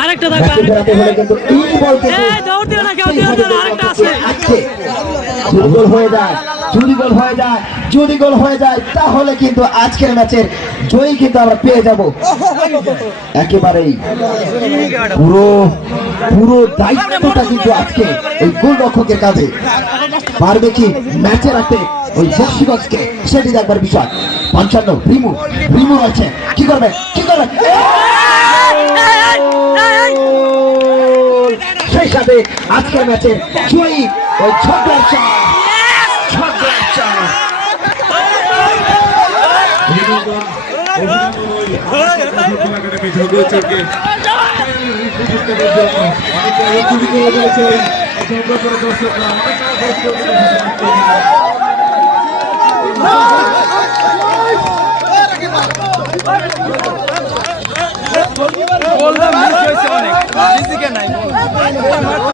আরেকটা যদি গোল হয়ে যায় তাহলে কিন্তু আজকের ম্যাচের জয়ী কিন্তু আমরা পেয়ে যাব। একেবারেই পুরো দায়িত্বটা কিন্তু আজকে ওই গোলরক্ষকের কাঁধে। পারবে কি ম্যাচে রাখতে ওই বক্সিগঞ্জকে, সেটি দেখবার বিষয়। 55 রিমু আছে, কি করবে সেই সাথে আজকের ম্যাচে জয়ী ওই ছোট্টার বললাম